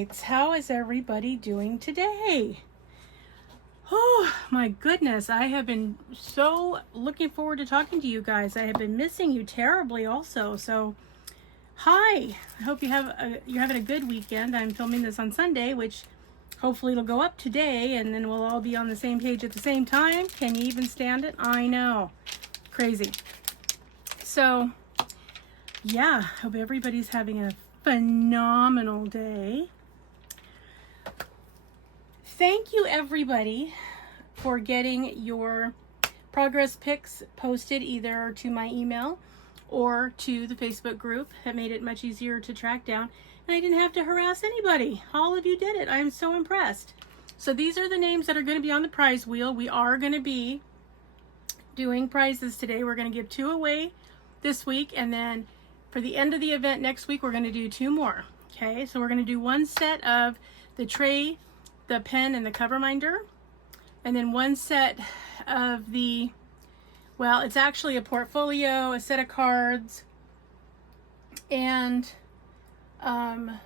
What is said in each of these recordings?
Dragonites, how is everybody doing today? Oh my goodness, I have been so looking forward to talking to you guys. I have been missing you terribly also. So hi, I hope you're having a good weekend. I'm filming this on Sunday, which hopefully it'll go up today, and then we'll all be on the same page at the same time. Can you even stand it? I know, crazy. So yeah, hope everybody's having a phenomenal day. Thank you everybody for getting your progress pics posted either to my email or to the Facebook group. That made it much easier to track down, and I didn't have to harass anybody. All of you did it. I'm so impressed. So these are the names that are going to be on the prize wheel. We are going to be doing prizes today. We're going to give 2 away this week, and then for the end of the event next week, we're going to do 2 more. Okay, so we're going to do 1 set of the tray, the pen, and the cover minder, and then 1 set of the, well, it's actually a portfolio, a set of cards, and a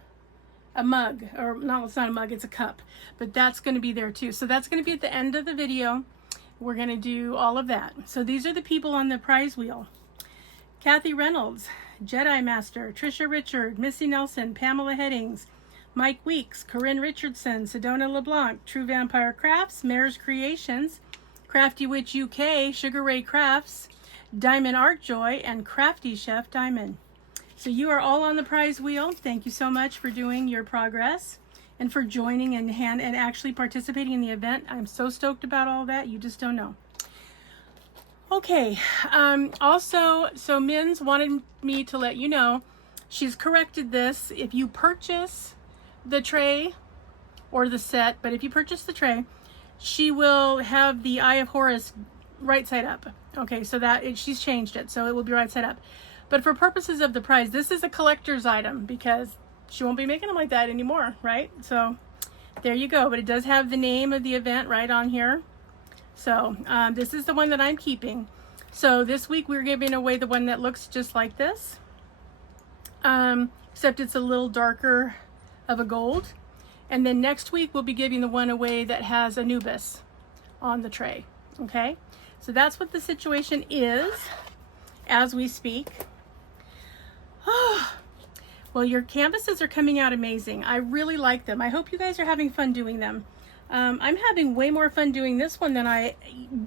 mug, or no, it's not a mug, it's a cup, but that's going to be there too. So that's going to be at the end of the video. We're going to do all of that. So these are the people on the prize wheel: Kathy Reynolds, Jedi Master, Trisha Richard, Missy Nelson, Pamela Headings, Mike Weeks, Corinne Richardson, Sedona LeBlanc, True Vampire Crafts, Mare's Creations, Crafty Witch UK, Sugar Ray Crafts, Diamond Art Joy, and Crafty Chef Diamond. So you are all on the prize wheel. Thank you so much for doing your progress and for joining and actually participating in the event. I'm so stoked about all that. You just don't know. Okay, also, so Min's wanted me to let you know, she's corrected this. If you purchase the tray or the set, but if you purchase the tray, she will have the Eye of Horus right side up. Okay, so she's changed it, so it will be right side up. But for purposes of the prize, this is a collector's item because she won't be making them like that anymore, right? So there you go, but it does have the name of the event right on here. So this is the one that I'm keeping. So this week we're giving away the one that looks just like this, except it's a little darker of a gold. And then next week we'll be giving the one away that has Anubis on the tray. Okay, so that's what the situation is as we speak. Well, your canvases are coming out amazing. I really like them. I hope you guys are having fun doing them. I'm having way more fun doing this one than I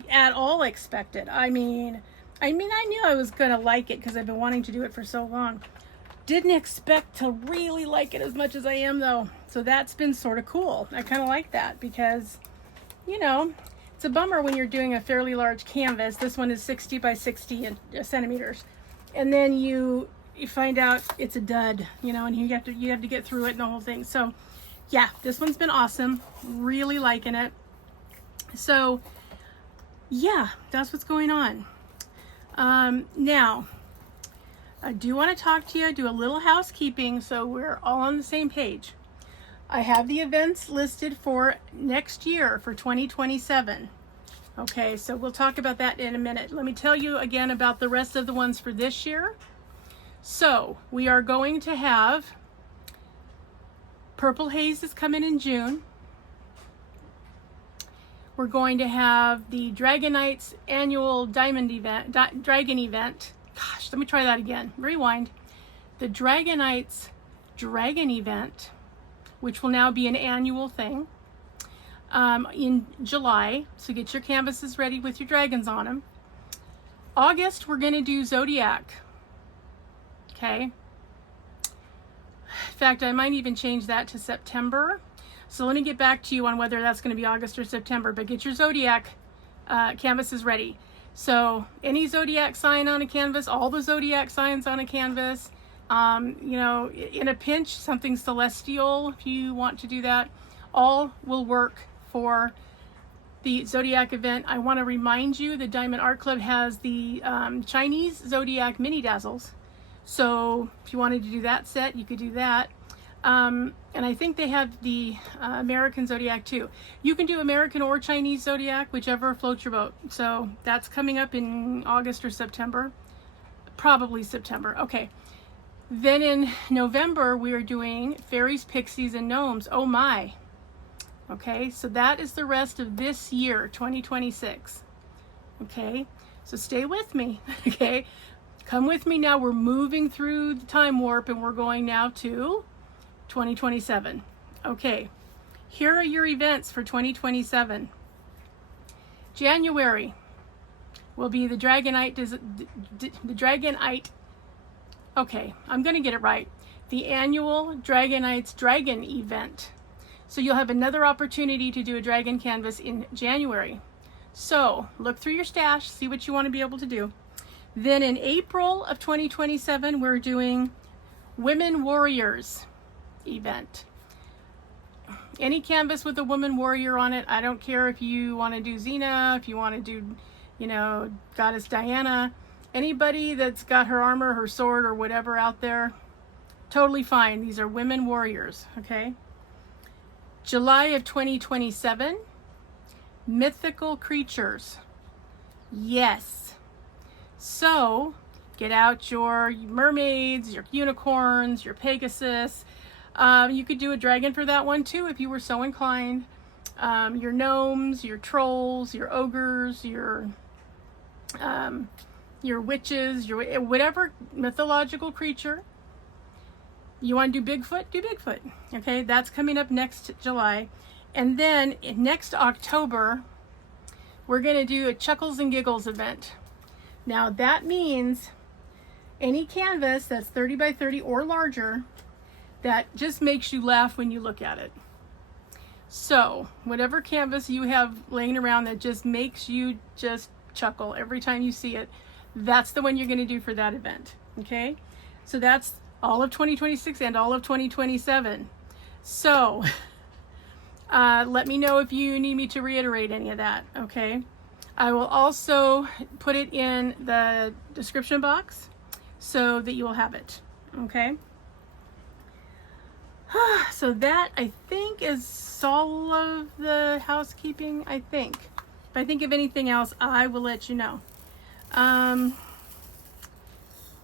at all expected. I mean, I knew I was gonna like it because I've been wanting to do it for so long. Didn't expect to really like it as much as I am though. So that's been sort of cool. I kind of like that because, you know, it's a bummer when you're doing a fairly large canvas. This one is 60 by 60 centimeters. And then you find out it's a dud, you know, and you have to get through it and the whole thing. So yeah, this one's been awesome. Really liking it. So yeah, that's what's going on. Now, I do want to talk to you, do a little housekeeping so we're all on the same page. I have the events listed for next year, for 2027. Okay, so we'll talk about that in a minute. Let me tell you again about the rest of the ones for this year. So we are going to have Purple Haze is coming in June. We're going to have the Dragonites annual diamond event, dragon event. Gosh, let me try that again. Rewind. The Dragonites dragon event, which will now be an annual thing, in July. So get your canvases ready with your dragons on them. August, we're going to do Zodiac. Okay. In fact, I might even change that to September. So let me get back to you on whether that's going to be August or September, but get your Zodiac canvases ready. So any Zodiac sign on a canvas, all the Zodiac signs on a canvas, you know, in a pinch, something celestial, if you want to do that, all will work for the Zodiac event. I want to remind you the Diamond Art Club has the Chinese Zodiac mini dazzles. So if you wanted to do that set, you could do that. And I think they have the American Zodiac too. You can do American or Chinese Zodiac, whichever floats your boat. So that's coming up in August or September. Probably September. Okay. Then in November, we are doing fairies, pixies, and gnomes. Oh my. Okay, so that is the rest of this year, 2026. Okay, so stay with me. Okay, come with me now. We're moving through the time warp and we're going now to 2027. Okay, here are your events for 2027. January will be the Dragonite, okay, I'm going to get it right. The annual Dragonites Dragon event. So you'll have another opportunity to do a dragon canvas in January. So look through your stash, see what you want to be able to do. Then in April of 2027, we're doing Women Warriors event. Any canvas with a woman warrior on it. I don't care if you want to do Xena, if you want to do, you know, Goddess Diana. Anybody that's got her armor, her sword, or whatever out there, totally fine. These are women warriors, okay? July of 2027, mythical creatures. Yes. So, get out your mermaids, your unicorns, your Pegasus. You could do a dragon for that one too if you were so inclined. Your gnomes, your trolls, your ogres, your witches, your whatever mythological creature. You want to do Bigfoot? Do Bigfoot. Okay, that's coming up next July. And then next October, we're going to do a Chuckles and Giggles event. Now that means any canvas that's 30 by 30 or larger that just makes you laugh when you look at it. So whatever canvas you have laying around that just makes you just chuckle every time you see it, that's the one you're going to do for that event. Okay, so that's all of 2026 and all of 2027. So let me know if you need me to reiterate any of that. Okay, I will also put it in the description box so that you will have it. Okay, so that I think is all of the housekeeping. I think if I think of anything else, I will let you know.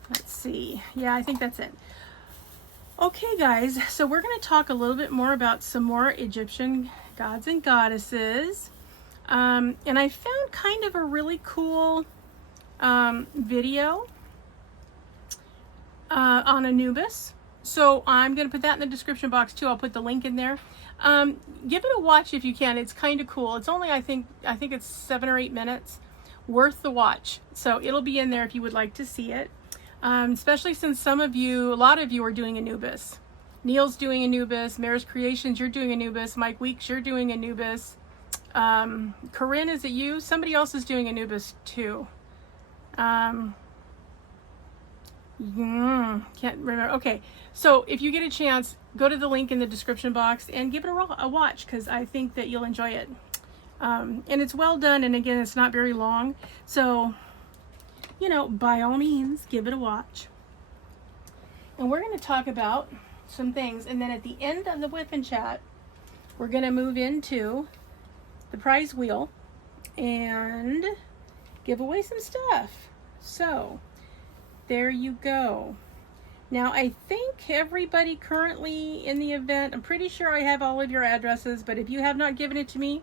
Let's see. Yeah, I think that's it. Okay, guys, so we're going to talk a little bit more about some more Egyptian gods and goddesses. And I found kind of a really cool video on Anubis. So I'm going to put that in the description box too. I'll put the link in there. Give it a watch if you can. It's kind of cool. It's only, I think it's 7 or 8 minutes. Worth the watch. So it'll be in there if you would like to see it. Especially since a lot of you are doing Anubis. Neil's doing Anubis. Mare's Creations, you're doing Anubis. Mike Weeks, you're doing Anubis. Corinne, is it you? Somebody else is doing Anubis too. Can't remember. Okay, so if you get a chance, go to the link in the description box and give it a watch, because I think that you'll enjoy it. And it's well done, and again, it's not very long. So, you know, by all means, give it a watch. And we're going to talk about some things, and then at the end of the WIP and Chat, we're going to move into the prize wheel and give away some stuff. So, there you go. Now, I think everybody currently in the event, I'm pretty sure I have all of your addresses, but if you have not given it to me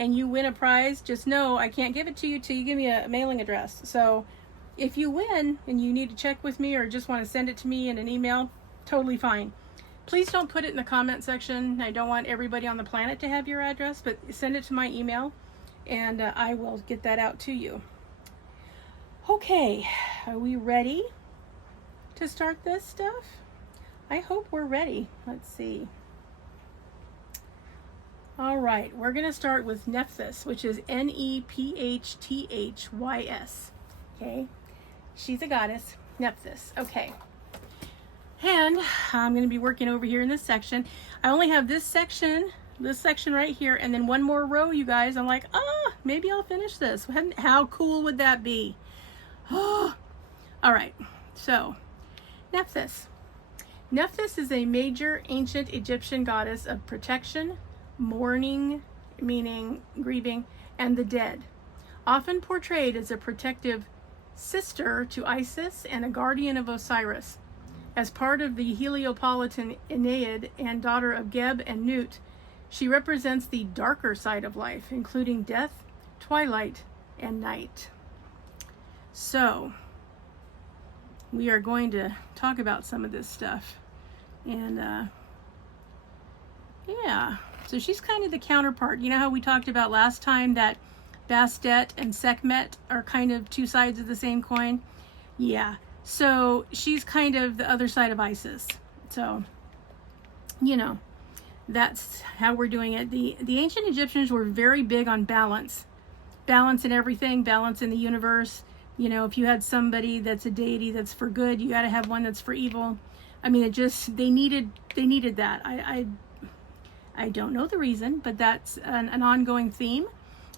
and you win a prize, just know I can't give it to you till you give me a mailing address. So, if you win and you need to check with me or just want to send it to me in an email, totally fine. Please don't put it in the comment section. I don't want everybody on the planet to have your address, but send it to my email and I will get that out to you. Okay, are we ready to start this stuff? I hope we're ready. Let's see. All right, we're going to start with Nephthys, which is Nephthys. Okay. She's a goddess, Nephthys. Okay. And I'm going to be working over here in this section. I only have this section right here, and then one more row, you guys. I'm like, maybe I'll finish this. How cool would that be? Oh, all right. So, Nephthys. Nephthys is a major ancient Egyptian goddess of protection, mourning, meaning grieving, and the dead. Often portrayed as a protective sister to Isis and a guardian of Osiris. As part of the Heliopolitan Aeneid and daughter of Geb and Nut, she represents the darker side of life, including death, twilight, and night. So, we are going to talk about some of this stuff. And, yeah, so she's kind of the counterpart. You know how we talked about last time that Bastet and Sekhmet are kind of two sides of the same coin? Yeah. So she's kind of the other side of Isis. So, you know, that's how we're doing it. The ancient Egyptians were very big on balance. Balance in everything, balance in the universe. You know, if you had somebody that's a deity that's for good, you got to have one that's for evil. I mean, they needed that. I don't know the reason, but that's an ongoing theme.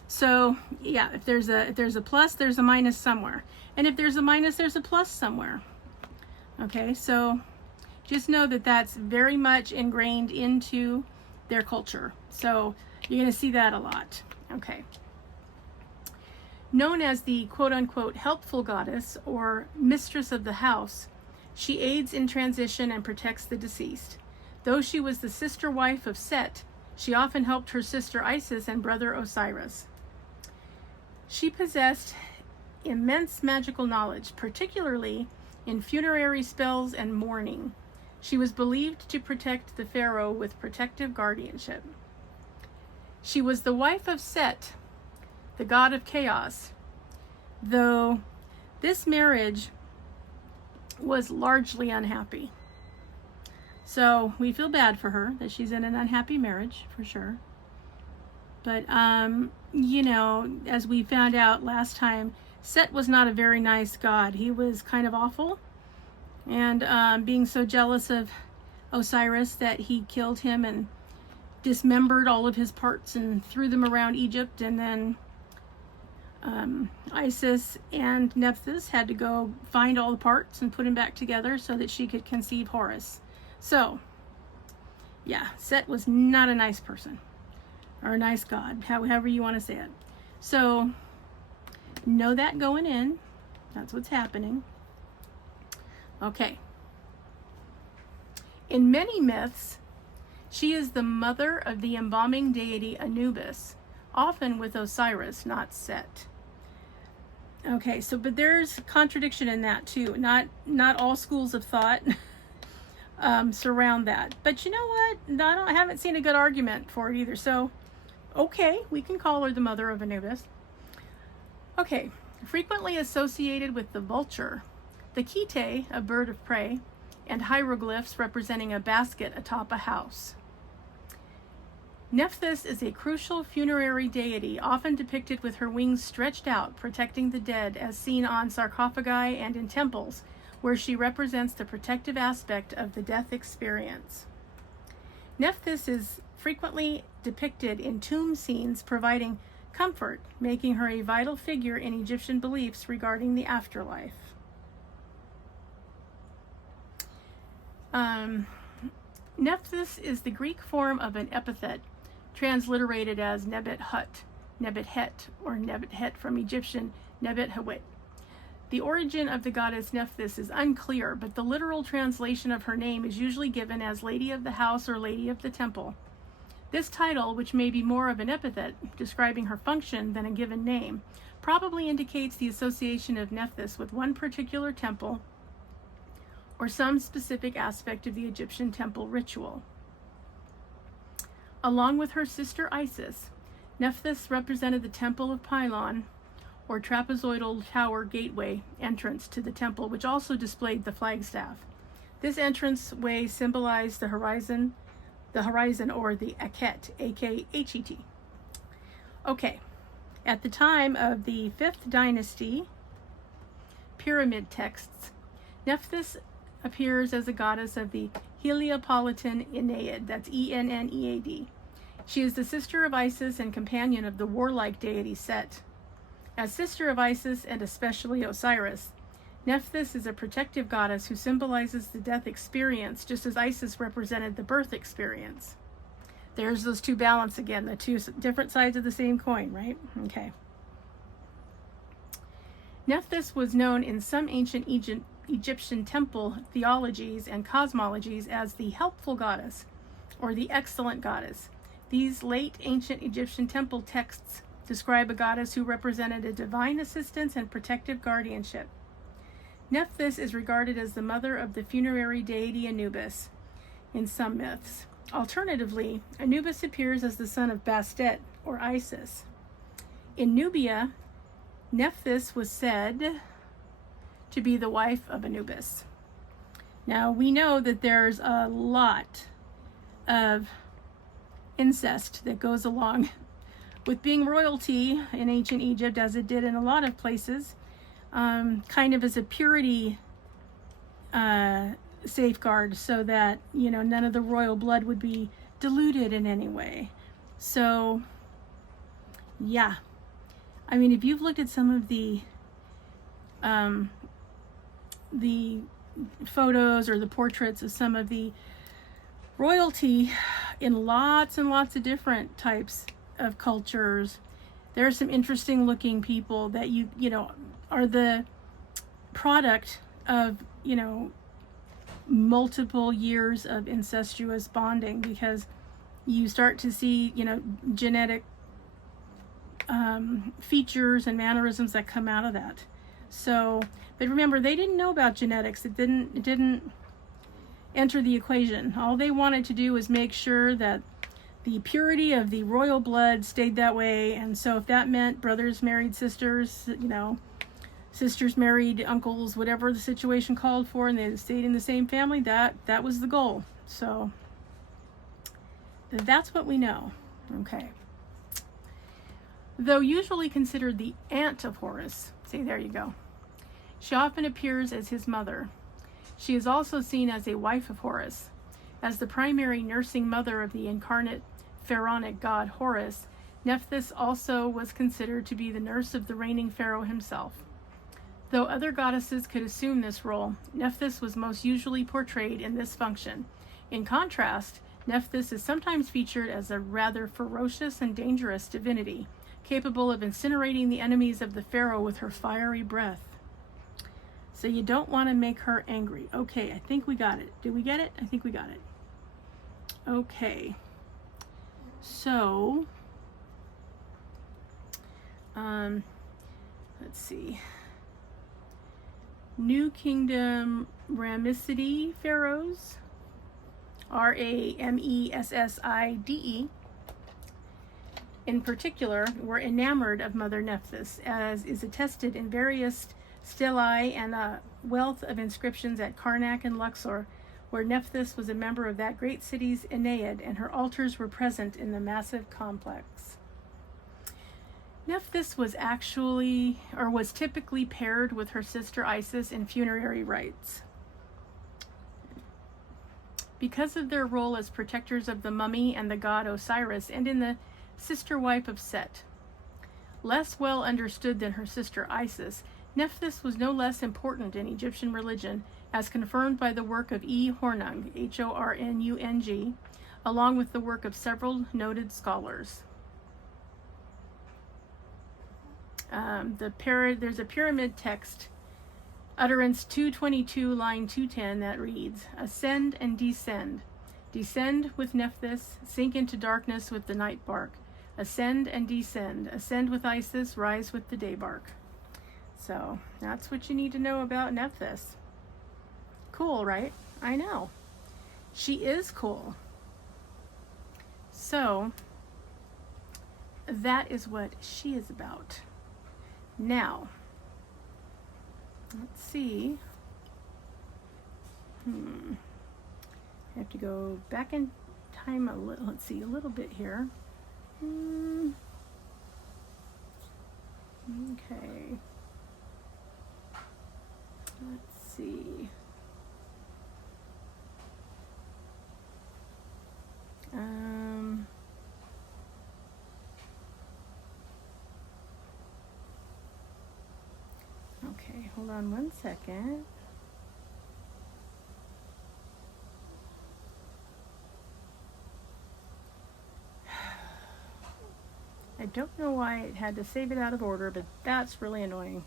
So yeah, if there's a plus, there's a minus somewhere. And if there's a minus, there's a plus somewhere. Okay, so just know that that's very much ingrained into their culture. So you're going to see that a lot. Okay. Known as the quote-unquote helpful goddess or mistress of the house, she aids in transition and protects the deceased. Though she was the sister wife of Set, she often helped her sister Isis and brother Osiris. She possessed immense magical knowledge, particularly in funerary spells and mourning. She was believed to protect the pharaoh with protective guardianship. She was the wife of Set, the god of chaos, though this marriage was largely unhappy. So we feel bad for her that she's in an unhappy marriage, for sure. But, you know, as we found out last time, Set was not a very nice god. He was kind of awful. And being so jealous of Osiris that he killed him and dismembered all of his parts and threw them around Egypt. And then Isis and Nephthys had to go find all the parts and put them back together so that she could conceive Horus. So, yeah, Set was not a nice person, or a nice god, however you want to say it. So, know that going in. That's what's happening. Okay. In many myths, she is the mother of the embalming deity Anubis, often with Osiris, not Set. Okay, so but there's contradiction in that too. Not all schools of thought surround that. But you know what? I haven't seen a good argument for it either. So, okay, we can call her the mother of Anubis. Okay, frequently associated with the vulture, the kite, a bird of prey, and hieroglyphs representing a basket atop a house. Nephthys is a crucial funerary deity, often depicted with her wings stretched out, protecting the dead, as seen on sarcophagi and in temples, where she represents the protective aspect of the death experience. Nephthys is frequently depicted in tomb scenes, providing comfort, making her a vital figure in Egyptian beliefs regarding the afterlife. Nephthys is the Greek form of an epithet, transliterated as Nebet-Hut, Nebet-Het, or Nebet-Het from Egyptian Nebet-Hawit. The origin of the goddess Nephthys is unclear, but the literal translation of her name is usually given as Lady of the House or Lady of the Temple. This title, which may be more of an epithet describing her function than a given name, probably indicates the association of Nephthys with one particular temple or some specific aspect of the Egyptian temple ritual. Along with her sister Isis, Nephthys represented the Temple of Pylon, or trapezoidal tower gateway entrance to the temple, which also displayed the flagstaff. This entranceway symbolized the horizon or the Akhet, A-K-H-E-T. Okay, at the time of the 5th dynasty pyramid texts, Nephthys appears as a goddess of the Heliopolitan Aeneid, that's E-N-N-E-A-D. She is the sister of Isis and companion of the warlike deity Set. As sister of Isis and especially Osiris, Nephthys is a protective goddess who symbolizes the death experience, just as Isis represented the birth experience. There's those two balance again, the two different sides of the same coin, right? Okay. Nephthys was known in some ancient Egyptian temple theologies and cosmologies as the helpful goddess or the excellent goddess. These late ancient Egyptian temple texts describe a goddess who represented a divine assistance and protective guardianship. Nephthys is regarded as the mother of the funerary deity Anubis in some myths. Alternatively, Anubis appears as the son of Bastet or Isis. In Nubia, Nephthys was said to be the wife of Anubis. Now, we know that there's a lot of incest that goes along with being royalty in ancient Egypt, as it did in a lot of places, kind of as a purity safeguard, so that, you know, none of the royal blood would be diluted in any way. So, yeah. I mean, if you've looked at some of the photos or the portraits of some of the royalty in lots and lots of different types of cultures, there are some interesting looking people that you know are the product of, you know, multiple years of incestuous bonding, because you start to see, you know, genetic features and mannerisms that come out of that. So, but remember, they didn't know about genetics. It didn't enter the equation. All they wanted to do was make sure that the purity of the royal blood stayed that way. And so if that meant brothers married sisters, you know, sisters married uncles, whatever the situation called for, and they stayed in the same family, that was the goal. So that's what we know. Okay. Though usually considered the aunt of Horus, see, there you go, she often appears as his mother. She is also seen as a wife of Horus. As the primary nursing mother of the incarnate pharaonic god Horus, Nephthys also was considered to be the nurse of the reigning pharaoh himself. Though other goddesses could assume this role, Nephthys was most usually portrayed in this function. In contrast, Nephthys is sometimes featured as a rather ferocious and dangerous divinity, capable of incinerating the enemies of the pharaoh with her fiery breath. So you don't want to make her angry. Okay, I think we got it. Did we get it? I think we got it. Okay. So, let's see. New Kingdom Ramesside pharaohs, Ramesside, in particular, were enamored of Mother Nephthys, as is attested in various stelae and a wealth of inscriptions at Karnak and Luxor, where Nephthys was a member of that great city's Ennead, and her altars were present in the massive complex. Nephthys was typically paired with her sister Isis in funerary rites. Because of their role as protectors of the mummy and the god Osiris, and in the sister wife of Set. Less well understood than her sister Isis, Nephthys was no less important in Egyptian religion, as confirmed by the work of E. Hornung, Hornung, along with the work of several noted scholars. There's a pyramid text, utterance 222, line 210, that reads, "Ascend and descend. Descend with Nephthys, sink into darkness with the night bark. Ascend and descend. Ascend with Isis, rise with the day bark." So that's what you need to know about Nephthys. Cool, right? I know. She is cool. So that is what she is about. Now, let's see. I have to go back in time a little. Let's see, a little bit here. Okay. Let's see. Okay, hold on one second. I don't know why it had to save it out of order, but that's really annoying.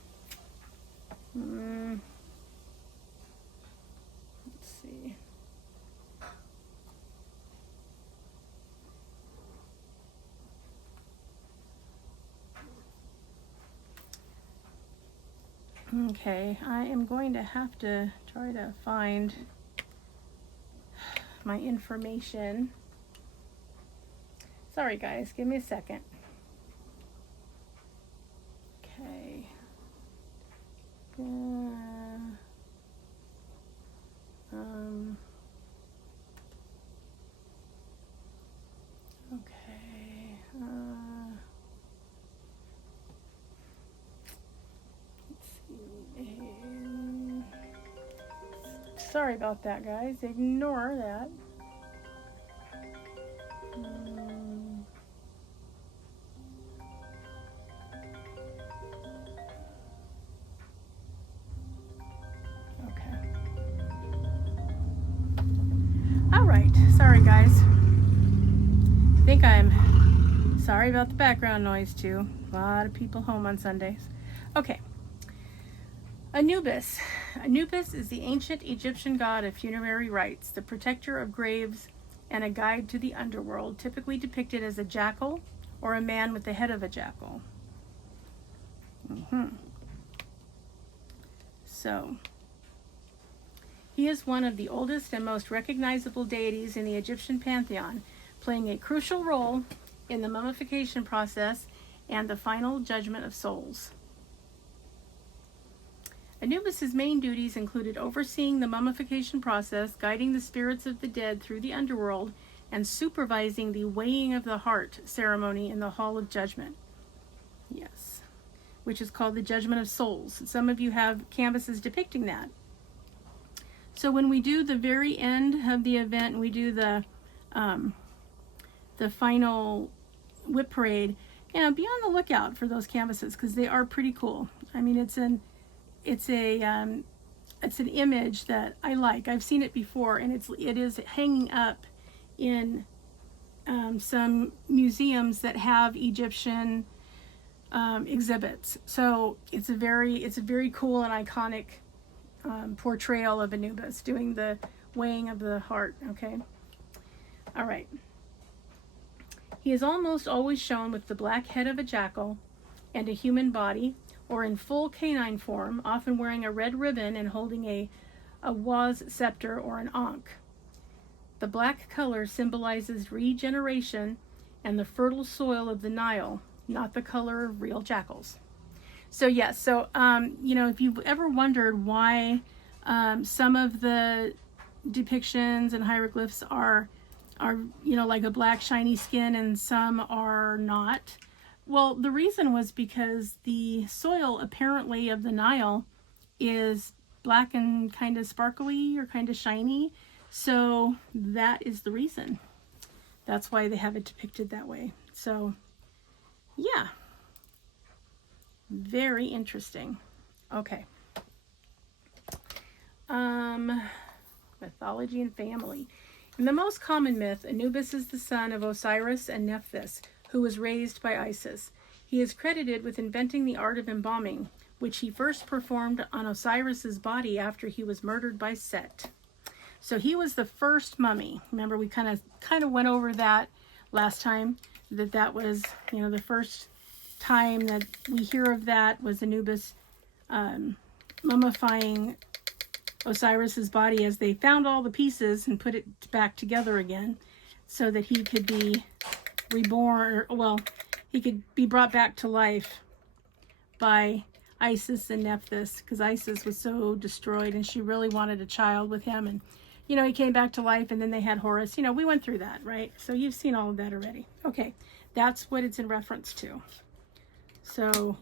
see. Okay, I am going to have to try to find my information. Sorry guys, give me a second. Okay. Okay. Let's see. Sorry about that, guys. Ignore that. Okay. All right. Sorry, guys. I think I'm sorry about the background noise, too. A lot of people home on Sundays. Okay. Anubis. Anubis is the ancient Egyptian god of funerary rites, the protector of graves, and a guide to the underworld, typically depicted as a jackal or a man with the head of a jackal. So, he is one of the oldest and most recognizable deities in the Egyptian pantheon, playing a crucial role in the mummification process and the final judgment of souls. Anubis's main duties included overseeing the mummification process, guiding the spirits of the dead through the underworld, and supervising the weighing of the heart ceremony in the Hall of Judgment. Yes, which is called the Judgment of Souls. Some of you have canvases depicting that. So when we do the very end of the event, we do the final WIP parade, be on the lookout for those canvases because they are pretty cool. I mean, it's an image that I like. I've seen it before, and it is hanging up in some museums that have Egyptian exhibits. So it's a very cool and iconic portrayal of Anubis doing the weighing of the heart. Okay, all right. He is almost always shown with the black head of a jackal and a human body, or in full canine form, often wearing a red ribbon and holding a waz scepter or an ankh. The black color symbolizes regeneration and the fertile soil of the Nile, not the color of real jackals. So yes, if you've ever wondered why some of the depictions and hieroglyphs are like a black shiny skin and some are not, well, the reason was because the soil apparently of the Nile is black and kind of sparkly or kind of shiny. So that is the reason. That's why they have it depicted that way. So yeah, very interesting. Okay. Mythology and family. In the most common myth, Anubis is the son of Osiris and Nephthys, who was raised by Isis. He is credited with inventing the art of embalming, which he first performed on Osiris's body after he was murdered by Set. So he was the first mummy. Remember, we kind of went over that last time, that was, the first time that we hear of that was Anubis mummifying Osiris's body, as they found all the pieces and put it back together again so that he could be reborn, he could be brought back to life by Isis and Nephthys, because Isis was so destroyed and she really wanted a child with him, and he came back to life, and then they had Horus. We went through that, right? So you've seen all of that already. Okay, that's what it's in reference to. So,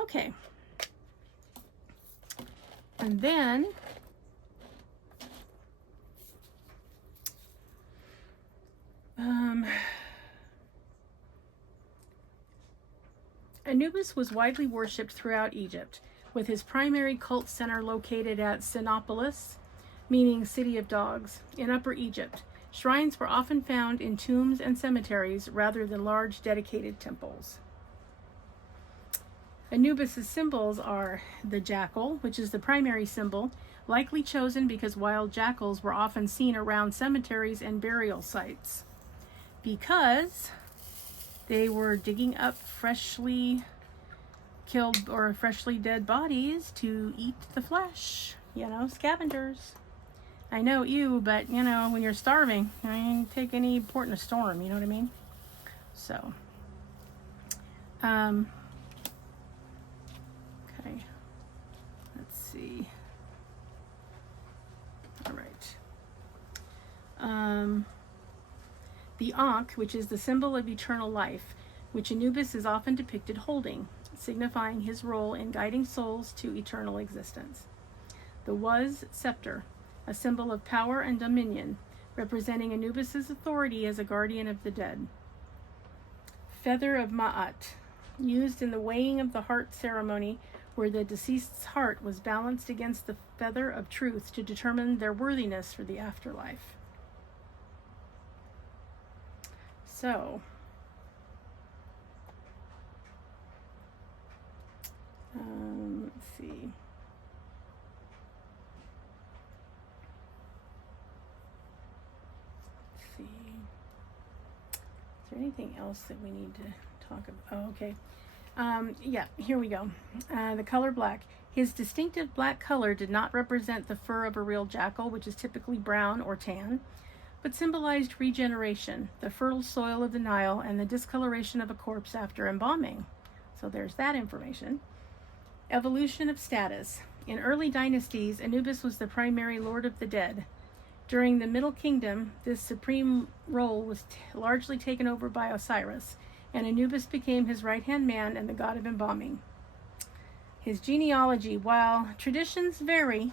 Okay. And then Anubis was widely worshipped throughout Egypt, with his primary cult center located at Sinopolis, meaning City of Dogs, in Upper Egypt. Shrines were often found in tombs and cemeteries rather than large dedicated temples. Anubis's symbols are the jackal, which is the primary symbol, likely chosen because wild jackals were often seen around cemeteries and burial sites, because they were digging up freshly killed or freshly dead bodies to eat the flesh. You know, scavengers. I know you, but you know, when you're starving, I mean, take any port in a storm, you know what I mean? So, okay, let's see. All right. The Ankh, which is the symbol of eternal life, which Anubis is often depicted holding, signifying his role in guiding souls to eternal existence. The Was scepter, a symbol of power and dominion, representing Anubis's authority as a guardian of the dead. Feather of Ma'at, used in the weighing of the heart ceremony, where the deceased's heart was balanced against the feather of truth to determine their worthiness for the afterlife. So, let's see. Is there anything else that we need to talk about? Oh, okay. Yeah, here we go. The color black. His distinctive black color did not represent the fur of a real jackal, which is typically brown or tan, but symbolized regeneration, the fertile soil of the Nile, and the discoloration of a corpse after embalming. So there's that information. Evolution of status. In early dynasties, Anubis was the primary lord of the dead. During the Middle Kingdom, this supreme role was largely taken over by Osiris, and Anubis became his right-hand man and the god of embalming. His genealogy, while traditions vary,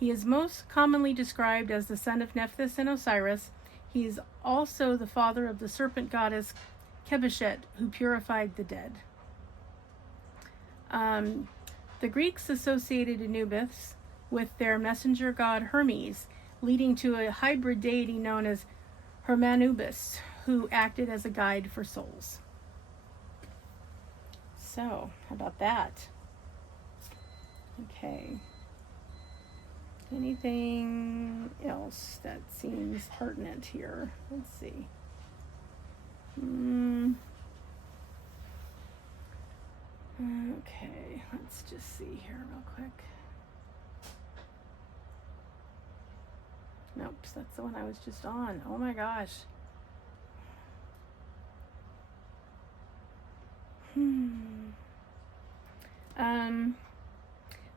he is most commonly described as the son of Nephthys and Osiris. He is also the father of the serpent goddess Kebeshet, who purified the dead. The Greeks associated Anubis with their messenger god Hermes, leading to a hybrid deity known as Hermanubis, who acted as a guide for souls. So, how about that? Okay. Anything else that seems pertinent here? Let's see. Okay, let's just see here real quick. Nope, that's the one I was just on. Oh my gosh.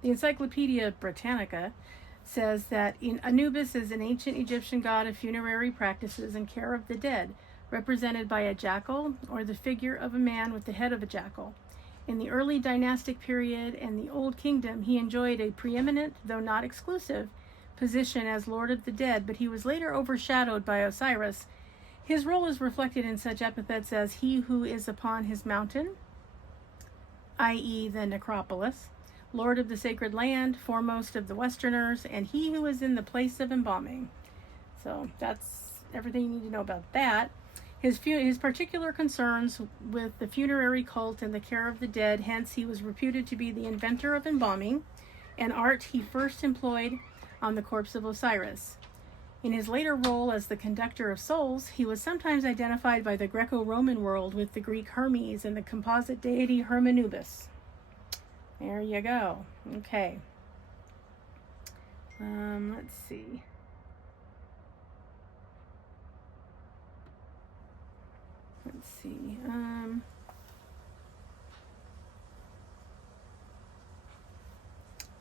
The Encyclopedia Britannica says that Anubis is an ancient Egyptian god of funerary practices and care of the dead, represented by a jackal or the figure of a man with the head of a jackal. In the early dynastic period and the Old Kingdom, he enjoyed a preeminent, though not exclusive, position as Lord of the Dead, but he was later overshadowed by Osiris. His role is reflected in such epithets as he who is upon his mountain, i.e. the necropolis, Lord of the sacred land, foremost of the Westerners, and he who is in the place of embalming. So that's everything you need to know about that. His particular concerns with the funerary cult and the care of the dead, hence he was reputed to be the inventor of embalming, an art he first employed on the corpse of Osiris. In his later role as the conductor of souls, he was sometimes identified by the Greco-Roman world with the Greek Hermes and the composite deity Hermanubis. There you go. Okay. Let's see.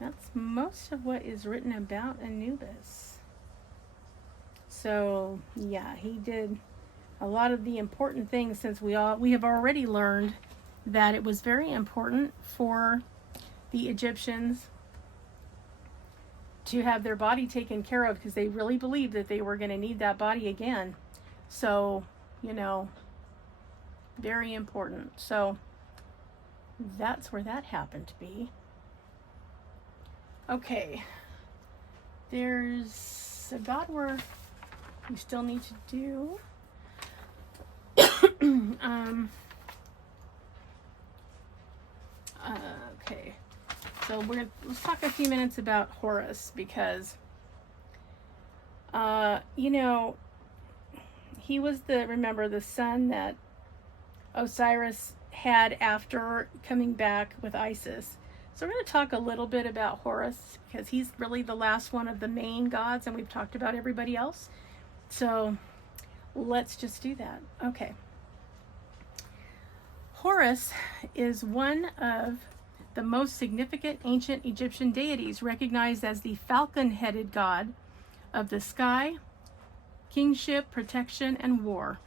That's most of what is written about Anubis. So, yeah, he did a lot of the important things, since we have already learned that it was very important for the Egyptians to have their body taken care of, because they really believed that they were going to need that body again. So, very important. So that's where that happened to be. Okay, there's a God work we still need to do. So let's talk a few minutes about Horus, because you know, he was remember the son that Osiris had after coming back with Isis. So we're going to talk a little bit about Horus, because he's really the last one of the main gods, and we've talked about everybody else. So let's just do that. Okay. Horus is one of the most significant ancient Egyptian deities, recognized as the falcon-headed god of the sky, kingship, protection, and war.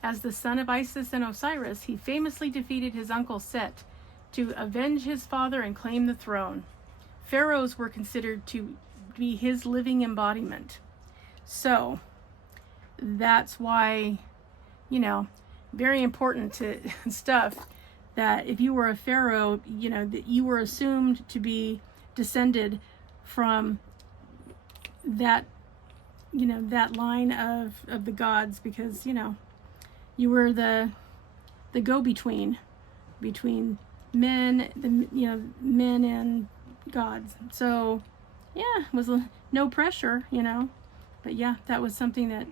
As the son of Isis and Osiris, he famously defeated his uncle Set to avenge his father and claim the throne. Pharaohs were considered to be his living embodiment. So that's why, you know, very important to stuff, that if you were a pharaoh, you know, that you were assumed to be descended from that, you know, that line of the gods, because, you know, you were the go-between between men, men and gods. So yeah, it was no pressure, you know, but yeah, that was something that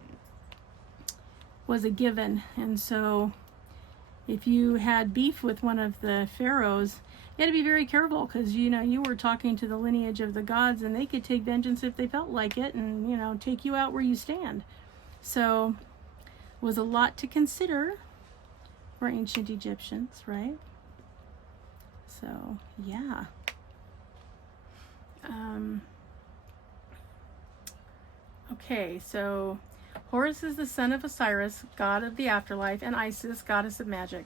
was a given. And so if you had beef with one of the pharaohs, you had to be very careful, because, you know, you were talking to the lineage of the gods, and they could take vengeance if they felt like it, and, you know, take you out where you stand. So it was a lot to consider for ancient Egyptians, right? So yeah. Okay, so Horus is the son of Osiris, god of the afterlife, and Isis, goddess of magic.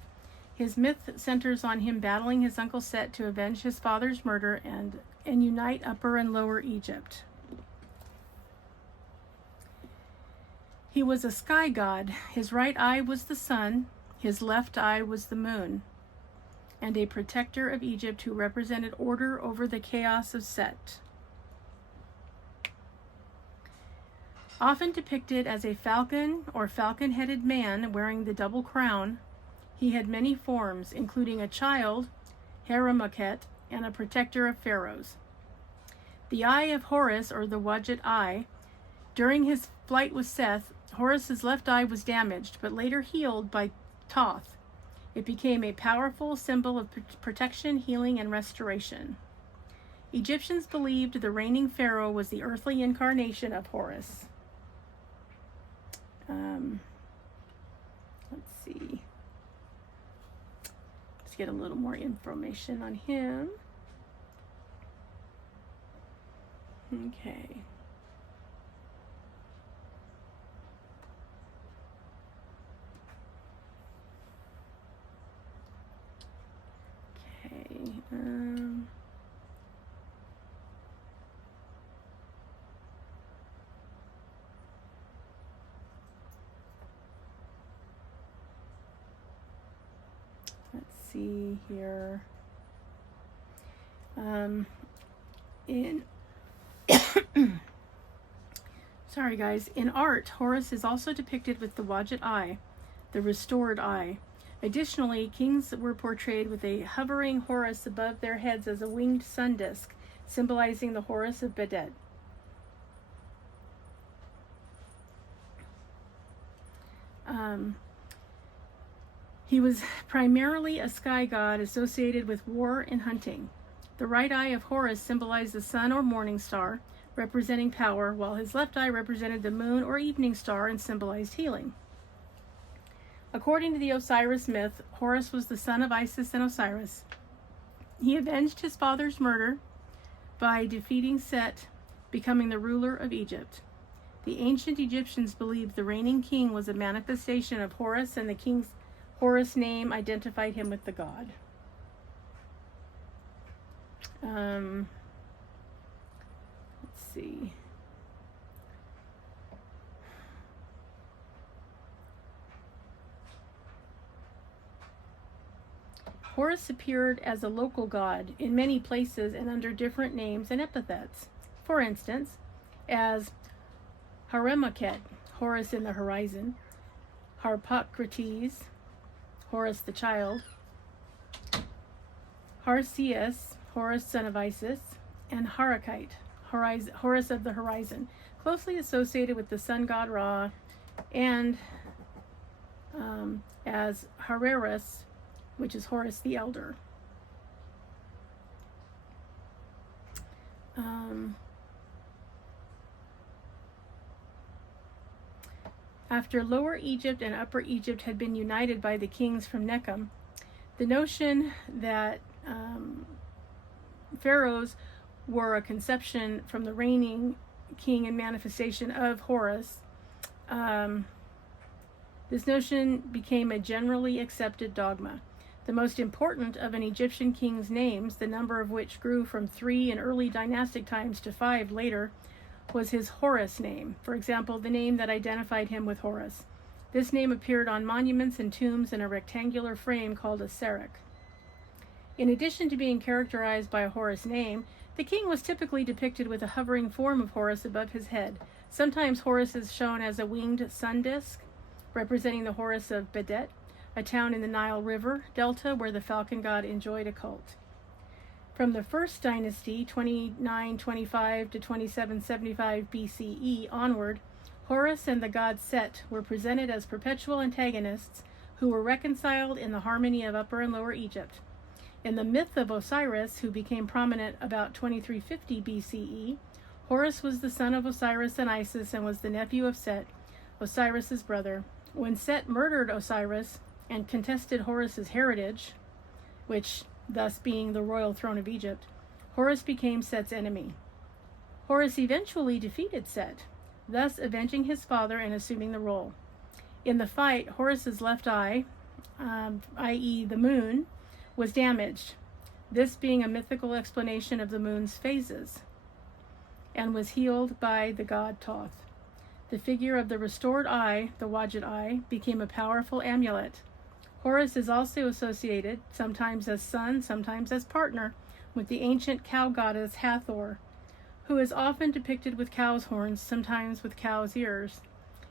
His myth centers on him battling his uncle Set to avenge his father's murder and unite Upper and Lower Egypt. He was a sky god. His right eye was the sun, his left eye was the moon, and a protector of Egypt who represented order over the chaos of Set. Often depicted as a falcon or falcon-headed man wearing the double crown, he had many forms, including a child, Haremachket, and a protector of pharaohs. The eye of Horus, or the Wadjet eye, during his flight with Seth, Horus's left eye was damaged, but later healed by Thoth. It became a powerful symbol of protection, healing, and restoration. Egyptians believed the reigning pharaoh was the earthly incarnation of Horus. Let's see. Let's get a little more information on him. Okay. Let's see here. Sorry guys, in art, Horus is also depicted with the Wadjet eye, the restored eye. Additionally, kings were portrayed with a hovering Horus above their heads as a winged sun disk, symbolizing the Horus of Bedet. He was primarily a sky god associated with war and hunting. The right eye of Horus symbolized the sun or morning star, representing power, while his left eye represented the moon or evening star and symbolized healing. According to the Osiris myth, Horus was the son of Isis and Osiris. He avenged his father's murder by defeating Set, becoming the ruler of Egypt. The ancient Egyptians believed the reigning king was a manifestation of Horus, and the king's Horus name identified him with the god. Let's see. Horus appeared as a local god in many places and under different names and epithets. For instance, as Haremachket, Horus in the horizon; Harpocrates, Horus the child; Harceus, Horus, son of Isis, and Harakite, Horus of the horizon, closely associated with the sun god Ra, and as Hareris, which is Horus the elder. After Lower Egypt and Upper Egypt had been united by the kings from Nechem, the notion that pharaohs were a conception from the reigning king and manifestation of Horus, this notion became a generally accepted dogma. The most important of an Egyptian king's names, the number of which grew from 3 in early dynastic times to 5 later, was his Horus name. For example, the name that identified him with Horus. This name appeared on monuments and tombs in a rectangular frame called a serek. In addition to being characterized by a Horus name, the king was typically depicted with a hovering form of Horus above his head. Sometimes Horus is shown as a winged sun disk, representing the Horus of Bedet, a town in the Nile River Delta where the falcon god enjoyed a cult. From the first dynasty, 2925 to 2775 BCE onward, Horus and the god Set were presented as perpetual antagonists who were reconciled in the harmony of Upper and Lower Egypt. In the myth of Osiris, who became prominent about 2350 BCE, Horus was the son of Osiris and Isis and was the nephew of Set, Osiris's brother. When Set murdered Osiris and contested Horus's heritage, which thus being the royal throne of Egypt, Horus became Set's enemy. Horus eventually defeated Set, thus avenging his father and assuming the role. In the fight, Horus's left eye, i.e. the moon, was damaged, this being a mythical explanation of the moon's phases, and was healed by the god Thoth. The figure of the restored eye, the Wadjet eye, became a powerful amulet. Horus is also associated, sometimes as son, sometimes as partner, with the ancient cow goddess Hathor, who is often depicted with cow's horns, sometimes with cow's ears.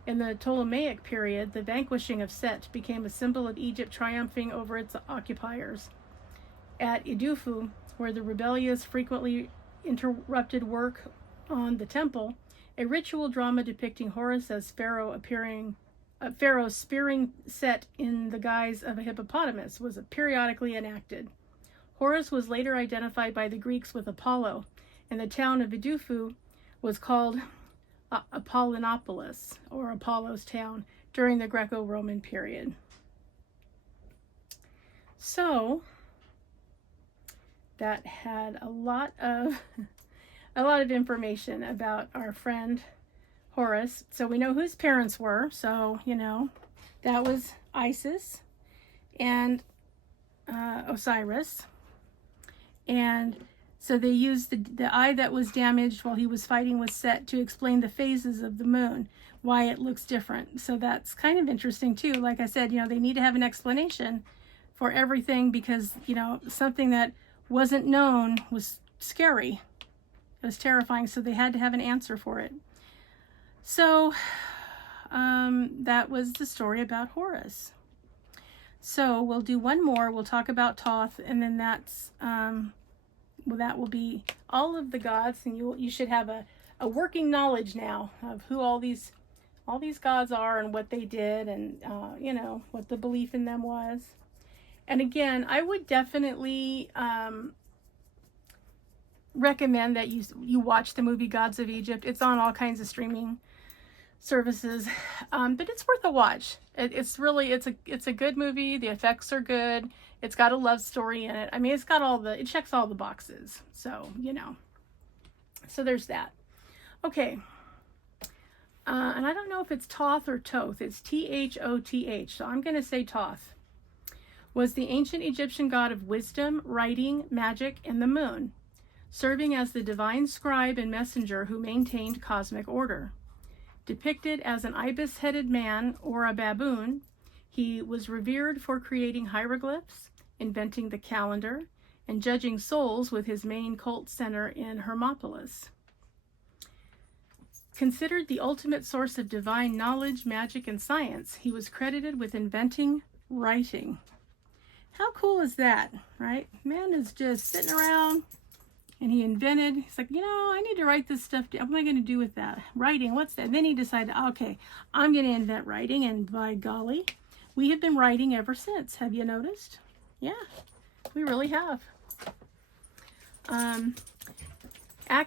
In the Ptolemaic period, the vanquishing of Set became a symbol of Egypt triumphing over its occupiers. At Edfu, where the rebellious frequently interrupted work on the temple, a ritual drama depicting Horus as Pharaoh spearing Set in the guise of a hippopotamus was periodically enacted. Horus was later identified by the Greeks with Apollo, and the town of Edfu was called Apollonopolis, or Apollo's town, during the Greco-Roman period. So that had a lot of information about our friend Horus. So we know who his parents were. So, that was Isis and Osiris. And so they used the eye that was damaged while he was fighting with Set to explain the phases of the moon, why it looks different. So that's kind of interesting too. Like I said, they need to have an explanation for everything because, something that wasn't known was scary. It was terrifying, so they had to have an answer for it. So that was the story about Horus. So we'll do one more. We'll talk about Thoth, and then that's that will be all of the gods, and you should have a working knowledge now of who all these gods are and what they did, and what the belief in them was. And again, I would definitely recommend that you watch the movie Gods of Egypt. It's on all kinds of streaming services, but it's worth a watch. It's a good movie. The effects are good. It's got a love story in it. I mean, it checks all the boxes. So so there's that. Okay. And I don't know if it's Thoth or Toth. It's Thoth. So I'm going to say Thoth. Was the ancient Egyptian god of wisdom, writing, magic, and the moon, serving as the divine scribe and messenger who maintained cosmic order. Depicted as an ibis-headed man or a baboon, he was revered for creating hieroglyphs, inventing the calendar, and judging souls with his main cult center in Hermopolis. Considered the ultimate source of divine knowledge, magic, and science, he was credited with inventing writing. How cool is that, right? Man is just sitting around and he invented, he's like, you know, I need to write this stuff down. What am I going to do with that? Writing, what's that? And then he decided, okay, I'm going to invent writing, and by golly, we have been writing ever since. Have you noticed? Yeah, we really have.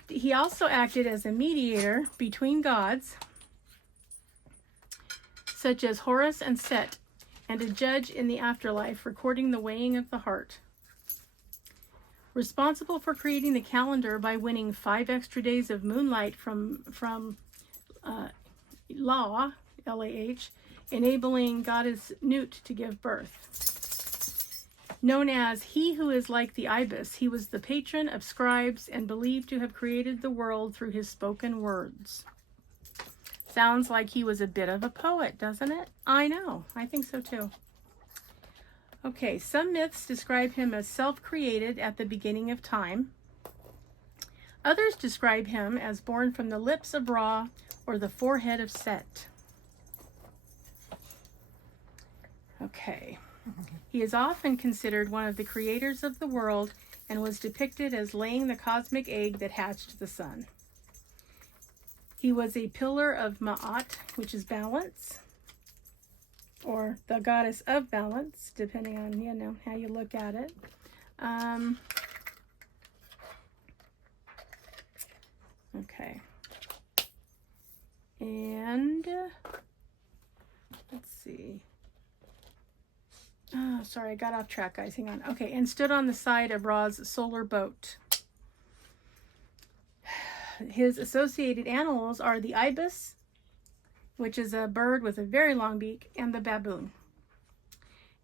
He also acted as a mediator between gods, such as Horus and Set, and a judge in the afterlife, recording the weighing of the heart. Responsible for creating the calendar by winning 5 extra days of moonlight from Law, L-A-H, enabling goddess Nut to give birth. Known as he who is like the ibis, he was the patron of scribes and believed to have created the world through his spoken words. Sounds like he was a bit of a poet, doesn't it? I know, I think so too. Okay, some myths describe him as self-created at the beginning of time. Others describe him as born from the lips of Ra or the forehead of Set. Okay. He is often considered one of the creators of the world and was depicted as laying the cosmic egg that hatched the sun. He was a pillar of Ma'at, which is balance, or the goddess of balance, depending on, you know, how you look at it. Okay. And let's see. Oh, sorry, I got off track, guys. Hang on. Okay, and stood on the side of Ra's solar boat. His associated animals are the ibis, which is a bird with a very long beak, and the baboon.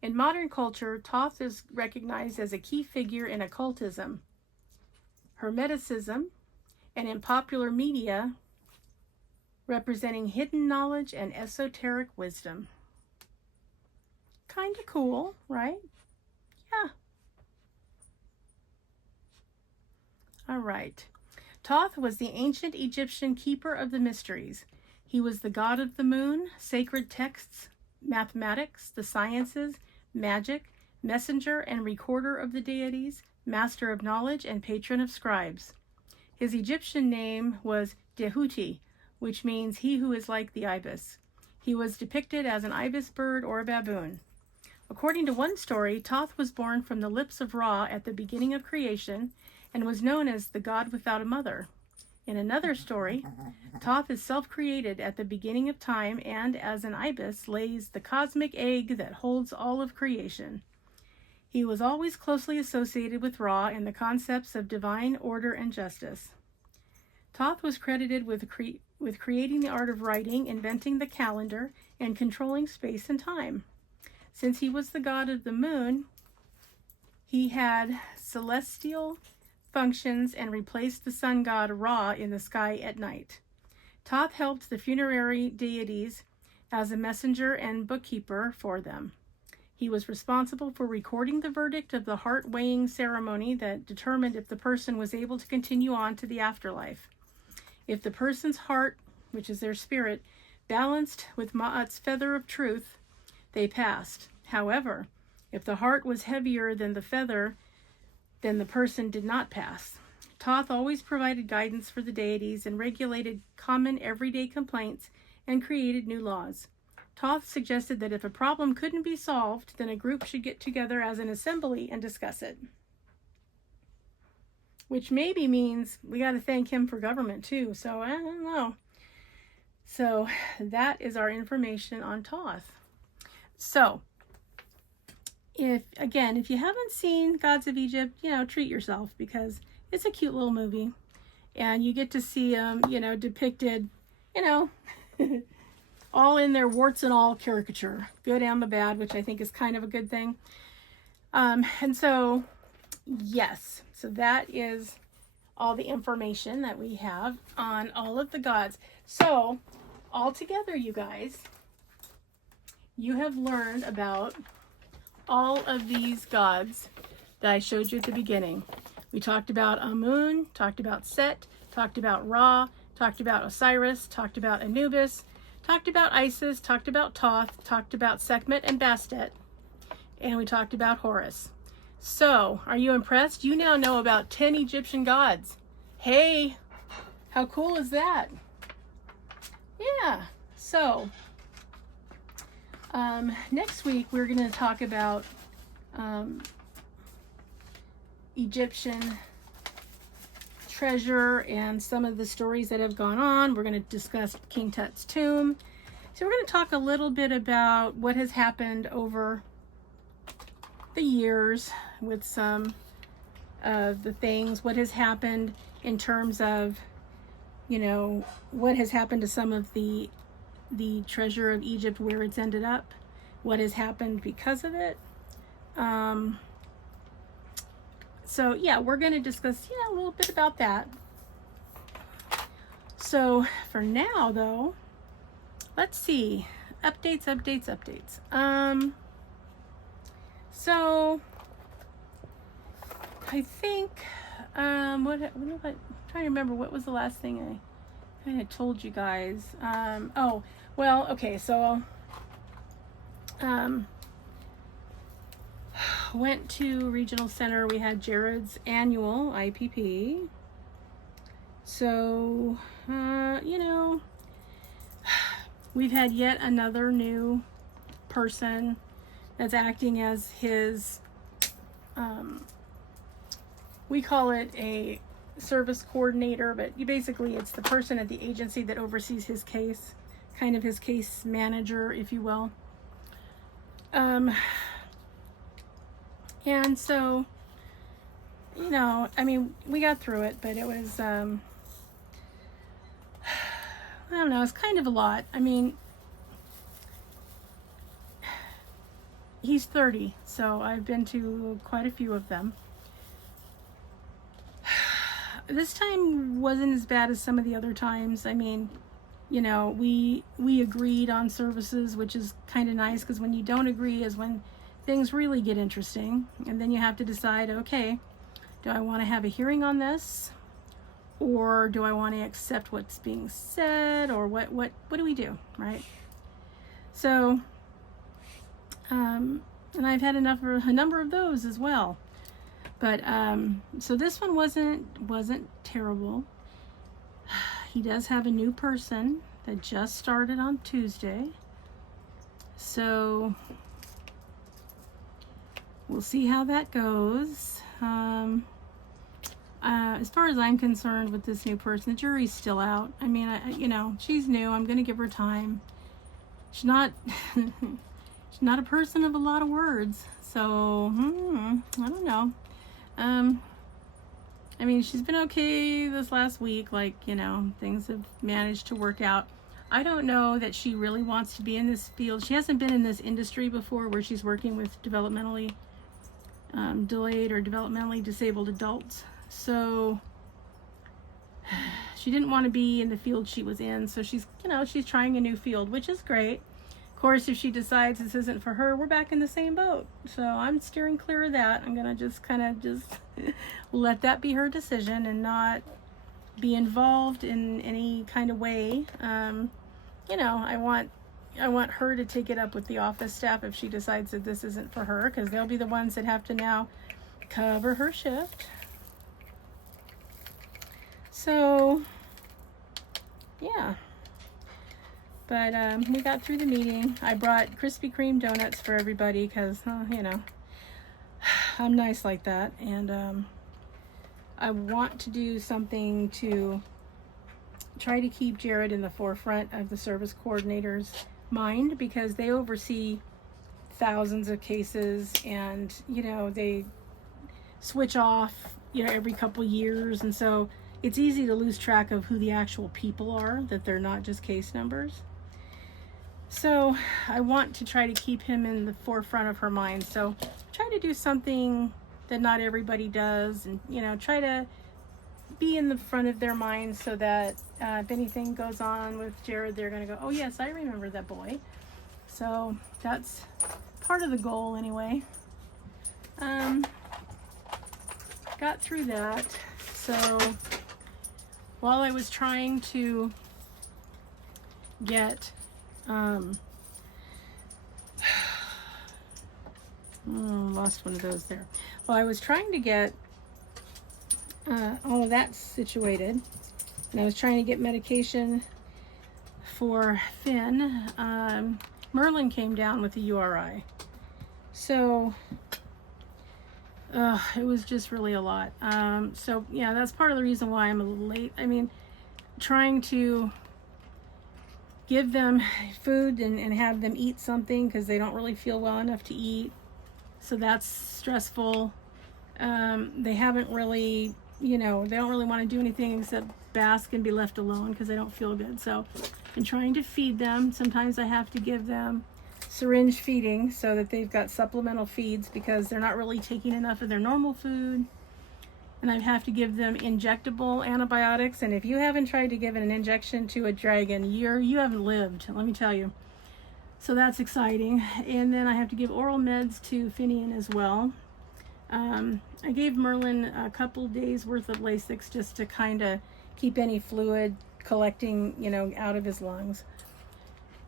In modern culture, Thoth is recognized as a key figure in occultism, hermeticism, and in popular media, representing hidden knowledge and esoteric wisdom. Kind of cool, right? Yeah. All right. Thoth was the ancient Egyptian keeper of the mysteries. He was the god of the moon, sacred texts, mathematics, the sciences, magic, messenger and recorder of the deities, master of knowledge, and patron of scribes. His Egyptian name was Dehuti, which means he who is like the ibis. He was depicted as an ibis bird or a baboon. According to one story, Thoth was born from the lips of Ra at the beginning of creation and was known as the god without a mother. In another story, Thoth is self-created at the beginning of time and, as an ibis, lays the cosmic egg that holds all of creation. He was always closely associated with Ra and the concepts of divine order and justice. Thoth was credited with creating the art of writing, inventing the calendar, and controlling space and time. Since he was the god of the moon, he had celestial functions and replaced the sun god Ra in the sky at night. Thoth helped the funerary deities as a messenger and bookkeeper for them. He was responsible for recording the verdict of the heart weighing ceremony that determined if the person was able to continue on to the afterlife. If the person's heart, which is their spirit, balanced with Ma'at's feather of truth, they passed. However, if the heart was heavier than the feather, then the person did not pass. Thoth always provided guidance for the deities and regulated common everyday complaints and created new laws. Thoth suggested that if a problem couldn't be solved, then a group should get together as an assembly and discuss it. Which maybe means we got to thank him for government too, so I don't know. So that is our information on Thoth. So, if you haven't seen Gods of Egypt, treat yourself, because it's a cute little movie. And you get to see them, depicted, all in their warts and all caricature. Good and the bad, which I think is kind of a good thing. And so, yes. So that is all the information that we have on all of the gods. So, all together, you guys, you have learned about all of these gods that I showed you at the beginning. We talked about Amun, talked about Set, talked about Ra, talked about Osiris, talked about Anubis, talked about Isis, talked about Thoth, talked about Sekhmet and Bastet. and we talked about Horus. So, are you impressed? You now know about 10 Egyptian gods. Hey, how cool is that? Yeah, so next week we're going to talk about Egyptian treasure and some of the stories that have gone on. We're going to discuss King Tut's tomb. So we're going to talk a little bit about what has happened over the years with some of the things, what has happened in terms of, you know, what has happened to some of the treasure of Egypt, where it's ended up, what has happened because of it. So yeah, we're going to discuss, a little bit about that. So for now though, let's see, updates. So I think, I'm trying to remember what was the last thing I kind of told you guys. Oh, well, okay, so went to Regional Center. We had Jared's annual IPP. So, we've had yet another new person that's acting as his, we call it a service coordinator, but basically it's the person at the agency that oversees his case, kind of his case manager, if you will. And so, we got through it, but it was, I don't know, it's kind of a lot. I mean, he's 30, so I've been to quite a few of them. This time wasn't as bad as some of the other times. I mean, we agreed on services, which is kind of nice, because when you don't agree is when things really get interesting. And then you have to decide, okay, do I want to have a hearing on this? Or do I want to accept what's being said? Or what do we do, right? So, and I've had a number of those as well. But, so this one wasn't terrible. He does have a new person that just started on Tuesday. So we'll see how that goes. As far as I'm concerned with this new person, the jury's still out. I mean, she's new. I'm going to give her time. She's not, she's not a person of a lot of words. So, I don't know. I mean, she's been okay this last week, things have managed to work out. I don't know that she really wants to be in this field. She hasn't been in this industry before, where she's working with developmentally delayed or developmentally disabled adults. So she didn't want to be in the field she was in. So she's trying a new field, which is great. Of course, if she decides this isn't for her, we're back in the same boat. So I'm steering clear of that. I'm going to just let that be her decision and not be involved in any kind of way. I want her to take it up with the office staff if she decides that this isn't for her, because they'll be the ones that have to now cover her shift. So, yeah. But we got through the meeting. I brought Krispy Kreme donuts for everybody because, I'm nice like that. And I want to do something to try to keep Jared in the forefront of the service coordinator's mind, because they oversee thousands of cases, and, they switch off, every couple years. And so it's easy to lose track of who the actual people are, that they're not just case numbers. So I want to try to keep him in the forefront of her mind. So try to do something that not everybody does, and, try to be in the front of their minds, so that if anything goes on with Jared, they're going to go, oh yes, I remember that boy. So that's part of the goal anyway. Got through that. So while I was trying to get Lost one of those there. Well, I was trying to get all of that situated, and I was trying to get medication for Finn. Merlin came down with a URI, so it was just really a lot. So yeah, that's part of the reason why I'm a little late. I mean, trying to give them food and have them eat something because they don't really feel well enough to eat. So that's stressful. They haven't really, they don't really want to do anything except bask and be left alone because they don't feel good. So I'm trying to feed them. Sometimes I have to give them syringe feeding so that they've got supplemental feeds because they're not really taking enough of their normal food. And I have to give them injectable antibiotics. And if you haven't tried to give an injection to a dragon, you haven't lived, let me tell you. So that's exciting. And then I have to give oral meds to Finian as well. I gave Merlin a couple days worth of Lasix just to kind of keep any fluid collecting, out of his lungs.